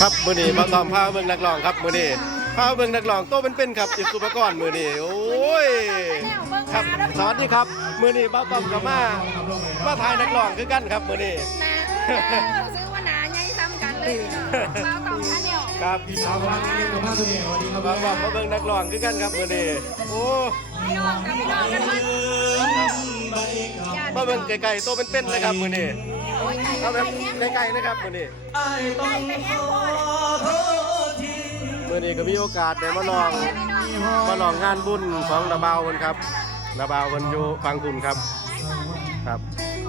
ครับมือนี้มาตอมพาเบิ่งนักร้องครับมือนี้พาเบิ่งนักร้องโตเป็นๆครับอิสุปกรณ์มือนี้โอ้ยครับสวัสดีครับมือนี้บ้าตอมกับมามาถ่ายนักร้องคือกันครับมือนี้นะเออซื้อว่าหนาใหญ่ซ้ำกันเลยพี่น้องเราต้องท่านเดียวครับสาวรักนี่กับภาพตัวเองวันนี้ครับมาว่ามาเบิ่งนักร้องคือกันครับมือนี้โอ้พี่น้องกับพี่น้องกันมันญาติมาเบิ่งไกลๆโตเป็นๆเลยครับมือนี้โอ้ยไก่ เอาไก่แบบแห้งไกลๆนะครับมือนี้ไก่ไปแห้งหมดมือนี้ก็มีโอกาสได้มาลองมาลองงานบุญของนาบาวเพิ่นครับนาบาวเพิ่นอยู่ฟังคุณครับครับ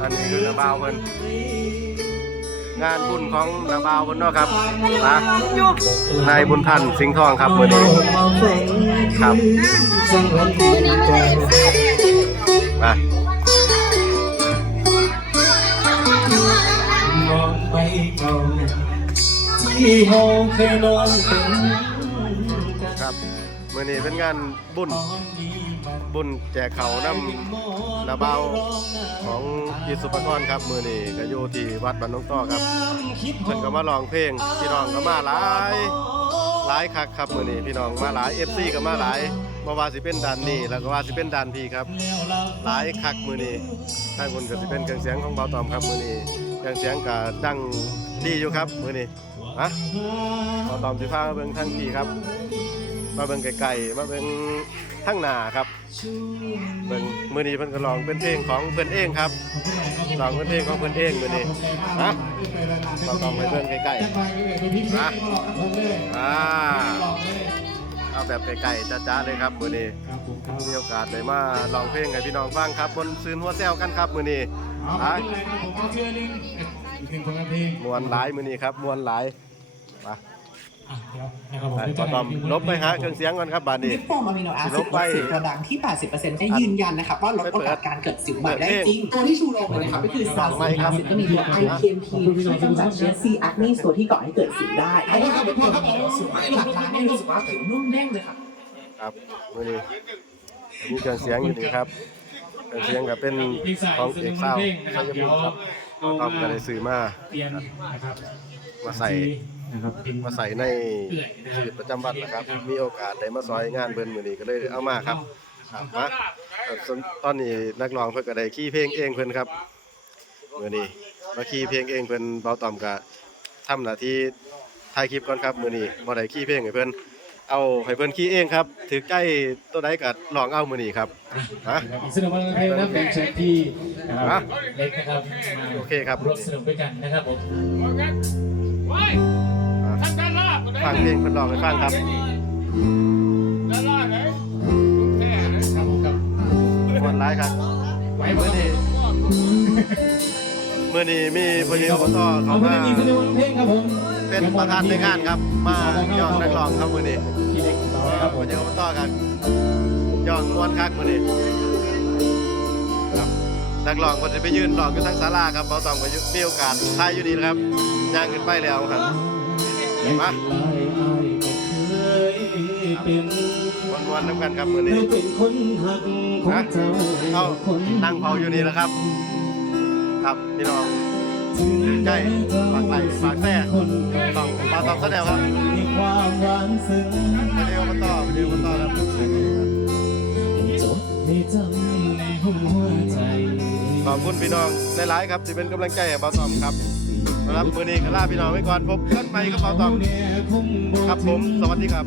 อันนี้คือนาบาวเพิ่นงานบุญของนาบาวเพิ่นเนาะครับนะนายบุญทันสิงห์ทองครับมื้อนี้ครับวันนี้ไม่ได้เอฟซีเนี่ยมา เฮาเคยนอนเป็นกันครับมื้อนี้เป็นงานบุญบุญแจกเขาวนำนาบาของอิสุปกรณ์ครับ มื้อนี้ก็อยู่ที่วัดบ้านน้องต้อครับเพิ่นก็มาร้องเพลงพี่น้องก็มาหลายหลายคักครับมื้อนี้พี่น้องมาหลาย FC ก็มาหลายบ่ว่าสิเป็นด่านนี้แล้วก็ว่าสิเป็นด่านพี่ครับ หลายคักมือนี้ทางคนก็สิเป็นเครื่องเสียงของเบาตอมครับมือนี้เครื่องเสียงก็ดังดีอยู่ครับมือนี้ ฮะเบาตอมสิพามาเบิ่งทางพี่ครับ มาเบิ่งไกลๆมาเบิ่งทางหน้าครับเบิ่งมื้อนี้เพิ่นก็ร้องเป็นเพลงของเพิ่นเองครับร้องเป็นเพลงของเพิ่นเองมื้อนี้ฮะเบาตอมไปเบิ่งใกล้ๆนะอ่าเอาแบบไกลๆจ้าๆเลยครับมื้อนี้ครับผมครับมีโอกาสได้มาร้องเพลงให้พี่น้องฟังครับบนซืนหัวแซวกันครับมื้อนี้เอาอะขึ้นเลยครับผมเอาเชื่อนึงอีกหนึ่งผลงานเพลงมวนหลายมื้อนี้ครับมวนหลาย ไปอะเดี๋ยวนะครับผมไปขอตอมลบไปหาเครื่องเสียงก่อนครับบาดนี้ลิปโฟมอะมิโนแอสิซิลดบลไปดสิวกระดังที่ 80%ได้ยืนยันนะครับ ว่าลดโอกาสการเกิดสิวใหม่ได้เปิดเพลงจริง ตัวที่ชูโรงเลยนะครับ ก็คือซาไม่ซิครับซิก็มีตัว IPMP ช่วยกำจัดเชื้อซีแอคนีตัวที่ก่อให้เกิดสิวได้เพราะว่าเขาเป็นตัวที่มีสิวไม่หลักล้านให้รู้สึกว่าผิวนุ่มเด้งเลยครับ ครับมื้อนี้มีเครื่องเสียงอยู่นี่ครับเครื่องเสียงก็เป็นของเอกเศร้าชัยภูมิครับตอมก็ได้ซื้อมาเปลี่ยนนะครับมาใส่ นะครับเป็นมาใส่ในชีวิตประจำวันนะครับ มีโอกาสได้มาซอยงานเบิ่นมื้อนี้ก็เลยเอามาครับครับมาส่วนตอนนี้นักร้องเพิ่นก็ได้ขี้เพลงเองเพิ่นครับมื้อนี้มาขี้เพลงเองเพิ่นเบาต่อมก็ทำหน้าที่ถ่ายคลิปก่อนครับมื้อนี้บ่ได้ขี้เพลงให้เพิ่นเอาให้เพิ่นขี้เองครับ ถือใกล้ตัวใดก็ลองเอามื้อนี้ครับฮะอีกสนุกมากเพลงนะเป็นเชิญที่นะคครัรับบเล็กนะครับมาโอเคครับร่วมสนุกด้วยกันนะครับผมอะ ฟังเพลงเพิ่นร้องให้ฟังครับครับผมครับมวนหลายครับไหวหมมื้ดอนี้มื้อนี้มีพอดีอบตเอาเข้าเพลมางอีกสนุกเพลงครับผมเป็นประธานในงานครับ มาย่องนักร้องครับมื้อนี้ที่เด็กของเรานะครับผมเดี๋ยวมาต่อกันย่องม้วนคักมื้อนี้ครับนักร้องคนจะไปยืนร้องอยู่ทางศาลาครับเบาตองก็อยู่มีโอกาสถ่ายอยู่นี่นะครับย่างขึ้นไปแล้วครับ มาเป็นม้วนๆน้ำกันครับมื้อนี้เราเป็นคนหักของนะเจ้าเอานั่งเผาอยู่นี่แล้วครับ ครับพี่น้องถือใจฝากไหลฝากแท้ต้องเบาตองแสดงครับมีความหวานซึ้งมาเดียวมาต่อมาเดียวมาต่อครับจดให้จำในหัวใจขอบคุณพี่น้องหลายๆครับที่เป็นกำลังใจให้เบาตอมครับ สำหรับมือนี้ก็ลาพี่น้องไว้ก่อนพบกันใหม่กับเราตอนครับผม สวัสดีครับ